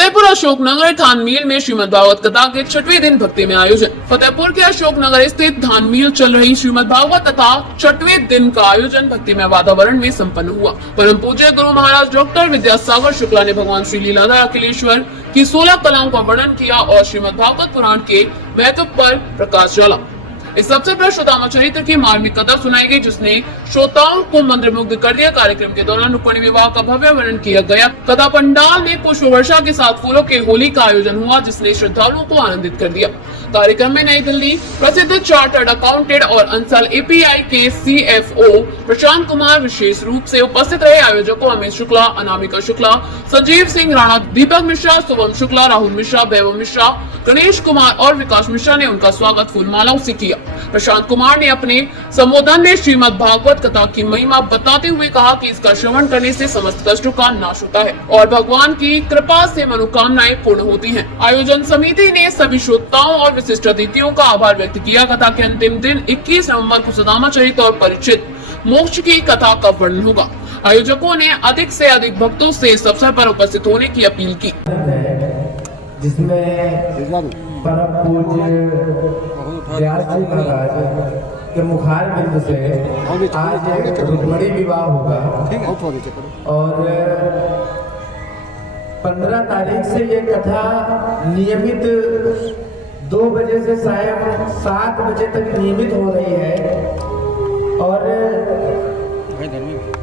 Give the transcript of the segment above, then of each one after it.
फतेहपुर अशोकनगर धान मिल में श्रीमद् भागवत कथा के 6वें दिन भक्ति में आयोजन। फतेहपुर के अशोकनगर स्थित धान मिल चल रही श्रीमद् भागवत तथा 6वें दिन का आयोजन भक्तिमय वातावरण में संपन्न हुआ। परम पूज्य गुरु महाराज डॉक्टर विद्यासागर शुक्ला ने भगवान श्री लीलाधर अखिलेश्वर की 16 कलाओं का वर्णन किया और श्रीमद् भागवत पुराण के महत्व पर प्रकाश डाला। इस अवसर पर श्रोतामा चरित्र की मार्मिक कथा सुनाई गई, जिसने श्रोताओं को मंत्रमुग्ध कर दिया। कार्यक्रम के दौरान रुक्मिणी विवाह का भव्य वर्णन किया गया। कथा पंडाल में पुष्प वर्षा के साथ फूलों के होली का आयोजन हुआ, जिसने श्रद्धालुओं को आनंदित कर दिया। कार्यक्रम में नई दिल्ली प्रसिद्ध चार्टर्ड अकाउंटेंट और अंसल एपीआई के CFO प्रशांत कुमार विशेष रूप से उपस्थित रहे। आयोजकों अमित शुक्ला, अनामिका शुक्ला, संजीव सिंह राणा, दीपक मिश्रा, शुभम शुक्ला, राहुल मिश्रा, वैभव मिश्रा, गणेश कुमार और विकास मिश्रा ने उनका स्वागत फूलमालाओं से किया। प्रशांत कुमार ने अपने संबोधन में श्रीमद् भागवत कथा की महिमा बताते हुए कहा कि इसका श्रवण करने से समस्त कष्टों का नाश होता है और भगवान की कृपा से मनोकामनाएं पूर्ण होती हैं। आयोजन समिति ने सभी श्रोताओं और विशिष्ट अतिथियों का आभार व्यक्त किया। कथा के अंतिम दिन 21 नवंबर को सुदामा चरित्र और परिचित मोक्ष की कथा का वर्णन होगा। आयोजकों ने अधिक से अधिक भक्तों से इस अवसर पर उपस्थित होने की अपील की, जिसमें परम पूज्य व्यास जी महाराज के मुखार बिंद से आज रुक्मिणी विवाह होगा और 15 तारीख से ये कथा नियमित 2 बजे से शायद 7 बजे तक नियमित हो रही है और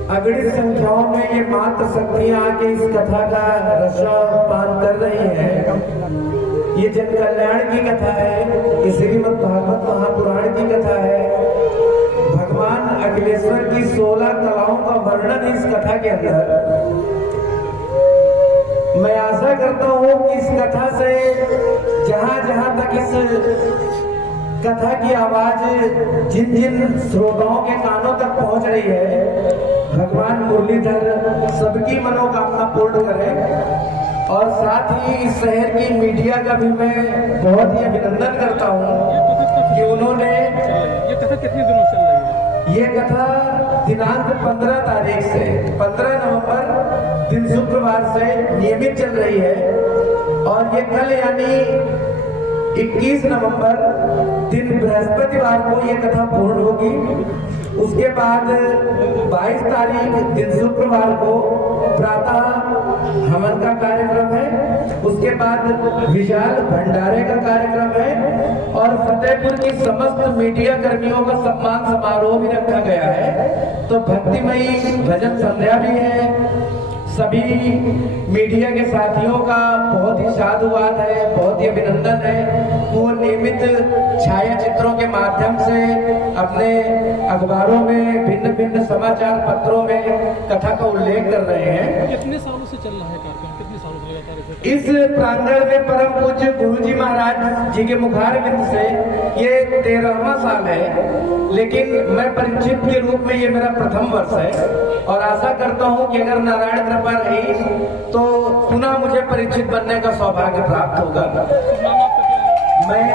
अगणित संख्याओं में ये मात्र शक्तियां आके इस कथा का रसपान कर रही हैं। ये जन कल्याण की कथा है, ये श्रीमद् भागवत महापुराण की कथा है। भगवान अखिलेश्वर की 16 कलाओं का वर्णन इस कथा के अंदर। मैं आशा करता हूँ कि इस कथा से जहां तक इस कथा की आवाज जिन जिन श्रोताओं के कानों तक पहुंच रही है, भगवान मुरलीधर सबकी मनोकामना पूर्ण करे। और साथ ही इस शहर की मीडिया का भी मैं बहुत ही अभिनंदन करता हूं कि उन्होंने ये कथा कितने दिनों से चल रही है? ये कथा दिनांक 15 तारीख से 15 नवंबर दिन शुक्रवार से नियमित चल रही है और ये कल यानी 21 नवंबर दिन बृहस्पतिवार को ये कथा पूर्ण होगी। उसके बाद 22 तारीख दिन शुक्रवार को प्रातः हवन का कार्यक्रम है। उसके बाद विशाल भंडारे का कार्यक्रम है और फतेहपुर की समस्त मीडिया कर्मियों का सम्मान समारोह भी रखा गया है। तो भक्तिमयी भजन संध्या भी है। सभी मीडिया के साथियों का बहुत ही साधुवाद है, बहुत ही अभिनंदन है। वो नियमित छाया चित्रों के माध्यम से अपने अखबारों में भिन्न भिन्न समाचार पत्रों में कथा का उल्लेख कर रहे हैं। कितने सालों से चल रहा है कार्यक्रम? कितने सालों से लगातार इस प्रांगण में परम पूज्य गुरु जी महाराज जी के मुखार बिंद से ये 13वां साल है, लेकिन मैं परिचित के रूप में ये मेरा प्रथम वर्ष है और आशा करता हूँ कि अगर नारायण कृपा रही तो पुनः मुझे परिचित बनने का सौभाग्य प्राप्त होगा। मैं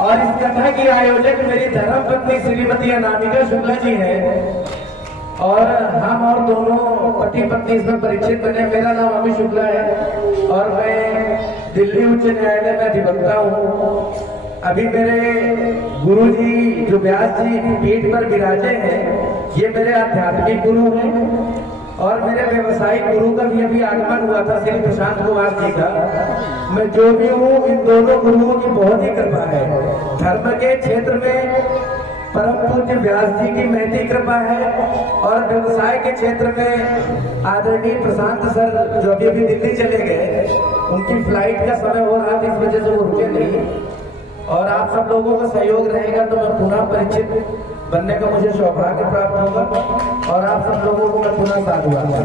और इस कथा की आयोजक मेरी धर्मपत्नी श्रीमती अनामिका शुक्ला जी है और हम और दोनों पति पत्नी इसमें परिचित बने। मेरा नाम अमित शुक्ला है और मैं दिल्ली उच्च न्यायालय में अधिवक्ता हूँ। अभी मेरे गुरुजी जो व्यास जी पीठ पर विराजे हैं, ये मेरे आध्यात्मिक गुरु हैं और मेरे व्यवसायिक गुरु का भी अभी आगमन हुआ था, श्री प्रशांत कुमार जी का। मैं जो भी हूँ, इन दोनों गुरुओं की बहुत ही कृपा है। धर्म के क्षेत्र में परम पूज्य व्यास जी की महती कृपा है और व्यवसाय के क्षेत्र में आदरणीय प्रशांत सर जो अभी दिल्ली चले गए, उनकी फ्लाइट का समय हो रहा था, इस वजह से वो रुके नहीं। और आप सब लोगों का सहयोग रहेगा तो मैं पुनः परिचित बनने का मुझे सौभाग्य प्राप्त होगा और आप सब लोगों को मैं पुनः साधुवाद